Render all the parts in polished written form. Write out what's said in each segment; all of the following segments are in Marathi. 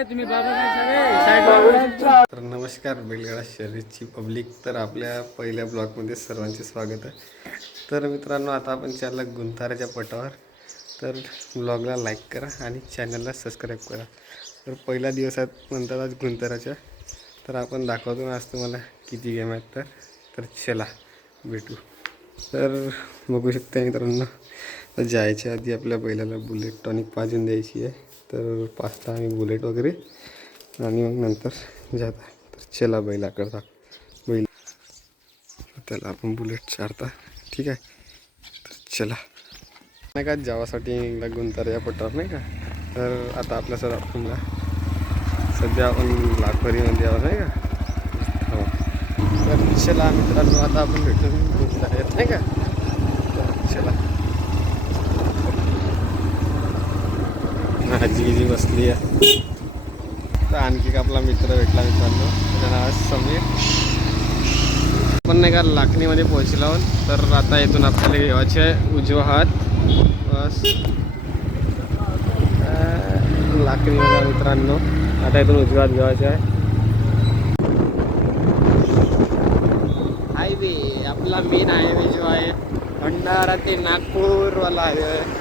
तर नमस्कार बैलगाडा शर्यतीची पब्लिक. तर आपल्या पहिल्या ब्लॉगमध्ये सर्वांचे स्वागत आहे. तर मित्रांनो, आता आपण चालला गुंताराच्या पटावर. तर ब्लॉगला लाईक करा आणि चॅनलला सबस्क्राईब करा. तर पहिला दिवस आहे म्हणतात आज गुंताराच्या. तर आपण दाखवतो आज तुम्हाला किती गेम आहेत. तर चला भेटू. तर बघू शकता मित्रांनो, तर जायच्या आधी आपल्या बैलाला बुलेट टॉनिक पाजून द्यायची आहे. तर पाजता आम्ही बुलेट वगैरे आणि मग नंतर जात आहे. तर चला बैलाकडे बैल त्याला आपण बुलेट चारता. ठीक आहे, तर चला. नाही का जावासाठी गुंतार या पटावर नाही का. तर आता आपल्या सर आपणला सध्या आपण लाखोरीमध्ये आहोत नाही का. हो, तर चला मित्रांनो, आता आपण भेटून गुंतार येत नाही का. तर चला. आजी बसली आहे. तर आणखी आपला मित्र भेटला मित्रांनो, त्याचं नाव आहे समीर. आपण नाही का लाखणीमध्ये पोहोचलो आहोत. तर आता इथून आपल्याला घेवायचे आहे उजवा हात. बस लाखणी बघा मित्रांनो, आता इथून उजवा हात घेवायचे आहे. हायवे आपला मेन हायवे जो आहे भंडारा ते नागपूरवाला हायवे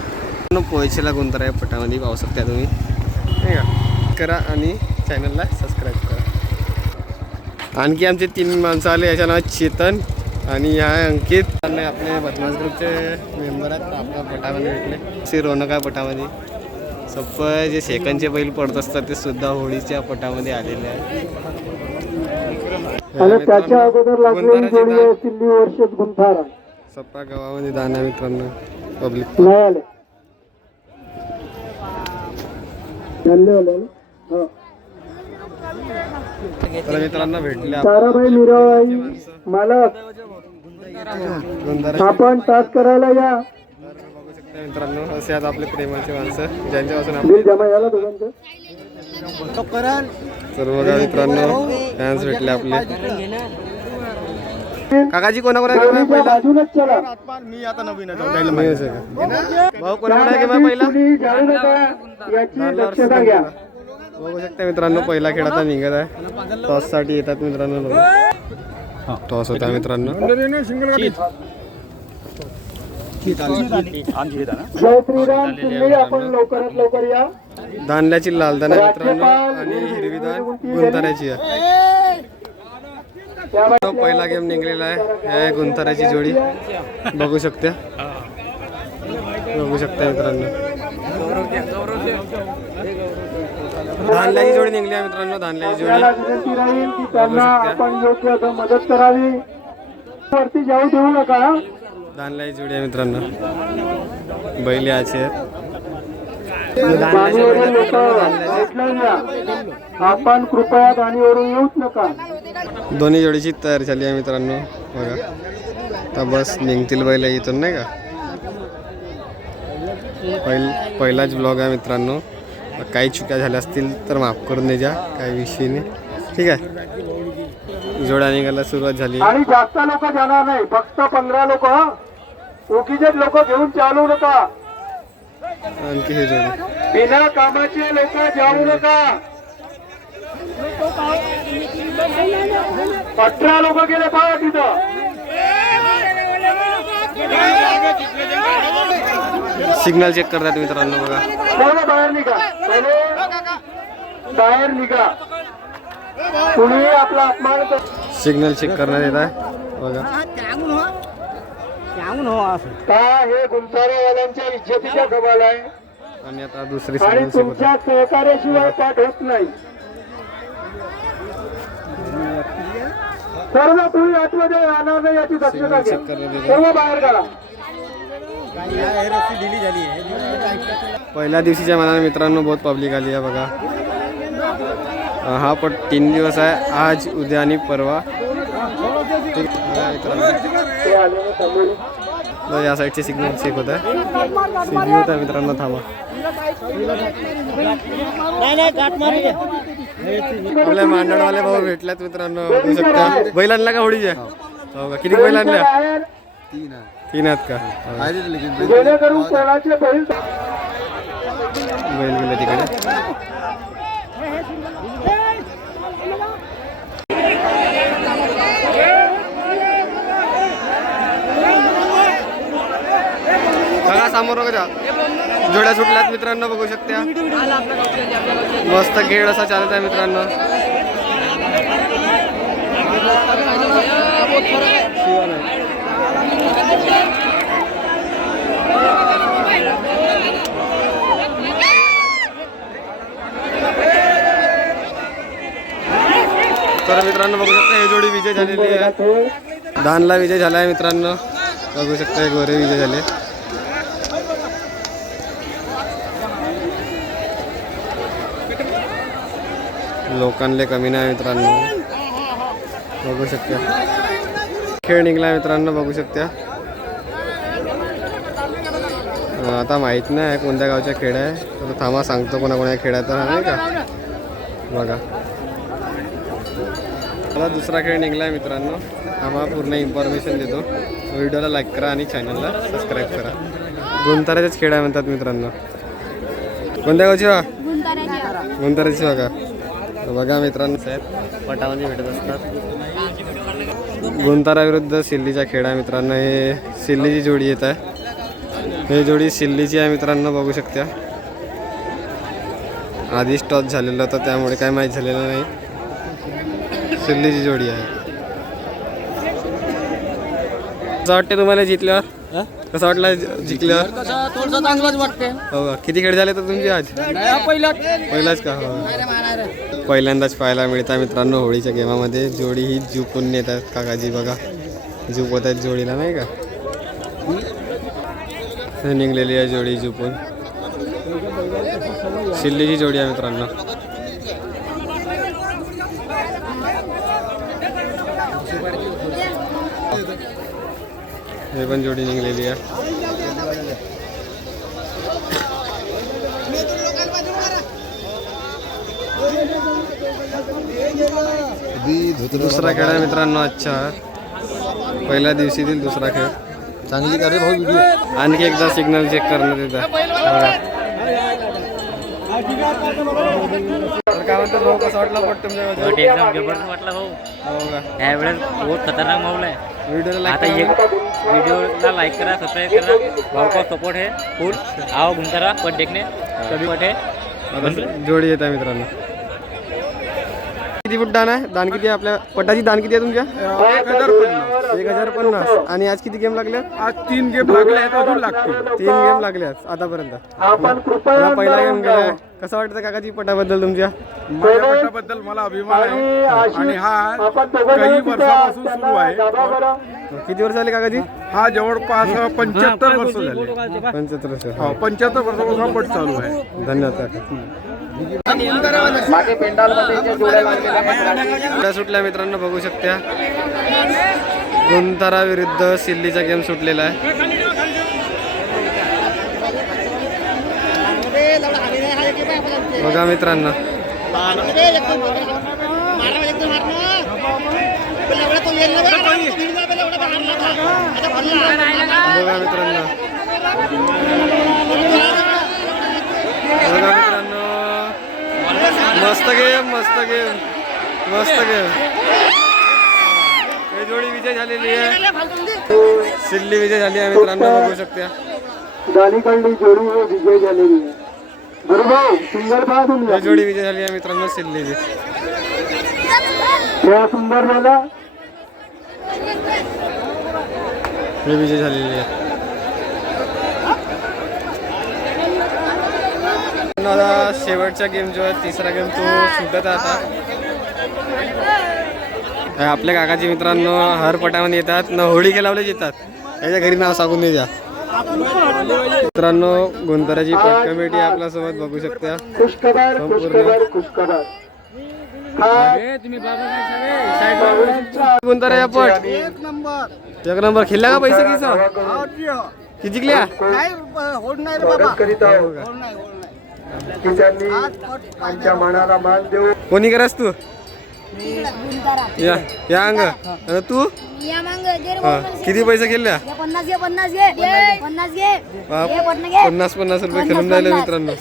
पोहोचला गुंतारा या पटामध्ये. पाहू शकता तुम्ही नाही का. करा आणि चॅनलला सबस्क्राईब करा. आणखी आमचे 3 माणसं आले. याच्या नाव चेतन आणि ह्या अंकित आणि आपले बदमाश ग्रुपचे मेंबर आहेत. आपल्या पटामध्ये भेटले श्री रोनक आहे पटामध्ये. सप्प जे सेकंडचे बैल पडत असतात ते सुद्धा होळीच्या पटामध्ये आलेले आहेत. सप्पा गावामध्ये दाना मित्रांनो पब्लिक तर मित्रांनो भेटले ताराबाई मीराबाई मालक आपण तास करायला या. बघू शकता मित्रांनो, असे आज आपले प्रेमाचे माणसं ज्यांच्यापासून आपण. तर बघा मित्रांनो, फॅन्स भेटले आपले. काकाजी कोणाकोणा बाजूनच चला. मी आता नवीन भाऊ कोणाकोणा गेम पहिला याची दक्षता घ्या. बघू शकता मित्रांनो, पहिला खेळ आता निघत आहे. टॉससाठी येतात मित्रांनो लोक. टॉस होता मित्रांनो. जय श्रीराम. चिल्ली आपण लवकरात लवकर या. दांडल्याची लाल दाना मित्रांनो आणि हिरवी दान गुंताऱ्याची आहे. पहिला गेम निघलेला आहे. गुंताऱ्याची जोडी बघू शकता. मित्रांनो, धानल्याची जोडी निघली आहे मित्रांनो. धानल्याची जोडी विनंती राहील की त्यांना आपण योग्य मदत करावी. वरती जाऊ देऊ नका. धानल्याची जोडी आहे मित्रांनो. बैल याचे आपण कृपया दाणीवरून येऊच नका. दोन्ही जोडीची तयारी झाली आहे मित्रांनो. बघा आता बस निघतील बैल इथून नाही का. पहिलाच ब्लॉग आहे मित्रांनो. काही चुक्या झाल्या असतील तर माफ करून दे जा, काही विषय नाही. ठीक आहे, जोड्या निघायला सुरुवात झाली. आणि जास्त लोक जाणार नाही, फक्त 15 लोक. ओळखीचे लोक घेऊन चालू नका. आणखी हे जोडी बिना कामाचे लोक जाऊ नका. 18 लोक गेले पहा तिथं. सिग्नल चेक करतात मित्रांनो. बघा सर्व बाहेर निघा. बाहेर निघा. कुणी आपला अपमान. सिग्नल चेक करण्यात येत आहे. बघा का हे गुंतारेवाल्यांच्या इज्जतीचा सवाल आहे. आणि आता दुसरी आणि सिग्नल चेक तुमच्या सहकार्याशिवाय पाठ होत नाही. सर्व तुम्ही आतमध्ये राहणार नाही याची दक्षता घ्या. सर्व बाहेर काढा. पहिल्या दिवशीच्या मनाने मित्रांनो बहुत पब्लिक आली आहे. बघा हा पट 3 दिवस आहे, आज उद्या आणि परवा. या साईडचे सिग्नल चेक होत आहे. सीधी होत आहे मित्रांनो. थांबा, आपल्या मांडणवाले भाऊ भेटल्यात मित्रांनो. बघू शकता. बैल आणला का होळीच्या? हो का. किती बैल आणल्या? 3 आहेत का? बैल गेले तिकडे. समोर बघा जोड्या सुटल्यात मित्रांनो, बघू शकता. मस्त खेळ असा चालत आहे मित्रांनो. तर मित्रांनो बघू शकता ही जोडी विजय झालेली आहे. दानला विजय झाला आहे मित्रांनो, बघू शकता एक गोरे विजय झाले. लोकांले कमी नाही मित्रांनो, बघू शकता. खेळ निघला मित्रांनो, बघू शकता. आता माहीत नाही कोणत्या गावचा खेळ आहे, तर थांबा सांगतो कोणाकोणा खेळाचा नाही का. बघा मला दुसरा खेळ निघला आहे मित्रांनो, आम्हाला पूर्ण इन्फॉर्मेशन देतो. व्हिडिओला लाईक करा आणि चॅनलला सबस्क्राईब करा. गुंताराचेच खेळ आहे म्हणतात मित्रांनो. कोणत्या गावची वा गुंताराची बघा. बघा मित्रांनो साहेब पटामध्ये भेटत असतात. गुंतारा विरुद्ध सिल्लीचा खेळ आहे मित्रांनो. हे सिल्लीची जोडी येत आहे, हे जोडी सिल्लीची आहे मित्रांनो, बघू शकता. आधीच टॉस झालेलं होतं त्यामुळे काय माहीत झालेलं नाही. सिल्लीची जोडी आहे. कसं वाटते तुम्हाला जिंकल्यावर? कसं वाटलं जिंकल्यावर? थोडंसं चांगलंच वाटते. हो का. किती खेळ झाले तर तुमचे आज? पहिलाच का? हो पहिल्यांदाच पाहायला मिळतात मित्रांनो होळीच्या गेमामध्ये. जोडी ही जुपून येतात काकाजी, बघा जुपवत आहेत जोडीला नाही का. निघलेली आहे जोडी जुपून. सिल्लीची जोडी आहे मित्रांनो. हे पण जोडी निघलेली आहे. दुसरा खेळ आहे मित्रांनो. अच्छा पहिल्या दिवशीतील दुसरा खेळ. चांगली करे भाऊ व्हिडिओ. आणखी एकदा सिग्नल चेक करण्यात येतं. तर काय म्हणतो भाऊ, कसं वाटला पट तुमच्या? एकदम जबरदस्त वाटला भाऊ. हो का. यावेळेस बहुत खतरनाक माहोल आहे. व्हिडिओला आता लाईक एक वीडियो लाइक करा, सब्सक्राइब करा. भाऊ का सपोर्ट है फुल. आओ घुमतारा पट देखने सभी पट है. जोडी येत आहे मित्रांनो. किती फूट दान आहे? दान किती आहे आपल्या पटाची? दान किती आहे तुमच्या? 1050. आणि आज किती गेम लागले? आज 3 गेम लागले आहेत, अजून लागतील. 3 गेम लागले आज आतापर्यंत. मला पहिला गेम गेला. कसं वाटतं काकाजी पटाबद्दल तुमच्या? माझ्या पटाबद्दल मला अभिमान आहे आणि हा काही वर्षापासून सुरू आहे. किती वर्ष झाले काकाजी? हा जवळपास 75 वर्ष झाले. 75 वर्ष. हो 75 वर्षापासून हा पट चालू आहे. धन्यवाद काका. जोड्या सुटल्या मित्रांनो, बघू शकता. गुंतारा विरुद्ध सिल्लीचा गेम सुटलेला आहे. बघा मित्रांनो, बघा मित्रांनो, बघा मित्रांनो, मस्त गेम, मस्त गेम, मस्त गेम. ही जोडी विजय झालेली आहे. सिल्ली विजय झाली आहे मित्रांनो, बघू शकता. दानीकडली जोडी विजय झालेली आहे. बरोबर सुंदर पहा तुम्ही. ही जोडी विजय झाली आहे मित्रांनो सिल्लीची. खेळ सुंदर झाला. ही विजय झालेली आहे. आता शेवटचा गेम जो आहे, तिसरा गेम तो सुटत आहे आता. आपल्या काकाची मित्रांनो हर पटामध्ये येतात न होळी खेळावले येतात. याच्या घरी नाव सांगून द्या मित्रांनो. गुंताराची पट कमिटी आपल्यासोबत बघू शकता. गुंतारा पट एक नंबर खेळला का? पैसे किती जिंकल्या? कोणी करास तू? या अंग तू किती पैसे खेळल्या? 50 रुपये खेळून राहिले मित्रांनो.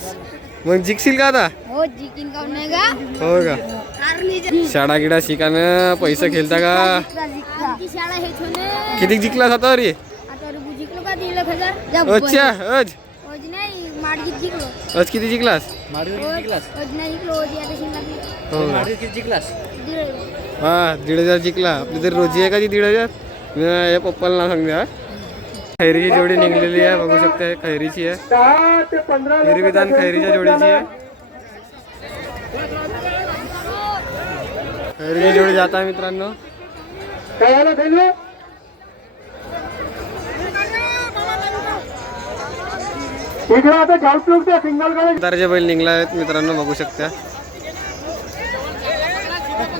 मग जिंकशील का आता? हो का. शाळा गिडा शिकानं पैसे खेळता का? किती जिंकला आता? अरे अच्छा अज नाही माडगीत जिंकलो. आज किती जिंकलास? नाही जिंकलो आता शिल्लक हो का? दीड. हा 1,500 जिंकला. आपली तरी रोजी आहे का ती 1,500? या पप्पाला नाव सांगते हा. खैरीची जोडी निघलेली आहे, बघू शकते. खैरीची आहे, हिरवीदान खैरीच्या जोडीची आहे. खैरीची जोडी जात आहे मित्रांनो. गुंताराचे बैल निघला आहेत मित्रांनो, बघू शकता.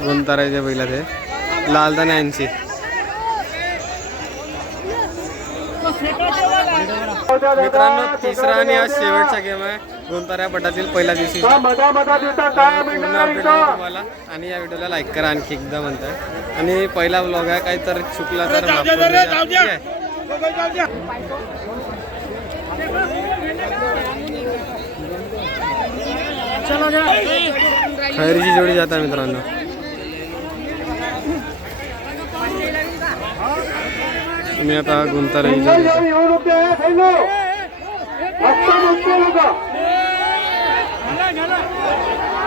गुंताराचे बैल ते लालदाने यांची. मित्रांनो तिसरा आणि आज शेवटचा गेम आहे गुंतारा पटातील पहिल्या दिवशी. तुम्हाला आणि या व्हिडिओला लाईक करा आणखी एकदा म्हणताय. आणि पहिला ब्लॉग आहे, काही तर चुकला तर माफ करून द्या. ठीक आहे? खैरीची जोडी जात आहे मित्रांनो. तुम्ही आता गुंताराची जोडी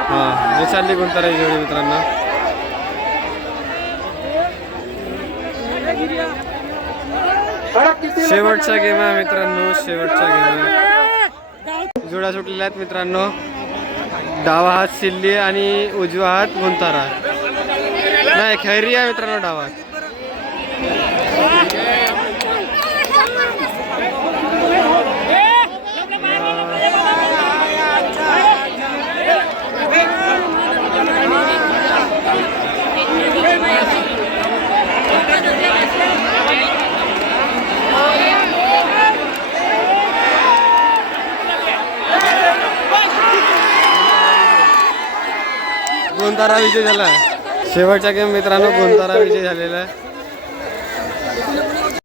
हा चालली गुंताराची जोडी मित्रांनो. शेवटचा गेम आहे मित्रांनो, शेवटचा गेम आहे. जोड्या सुटलेल्या आहेत मित्रांनो. डावा हात सिल्ली आणि उजवा हात गुंतारा. नाही खैरी आहे मित्रांनो डावा हात. गुंतारा विजय झाला. शेवटचा गेम मित्रांनो गुंतारा विजय झालेला आहे.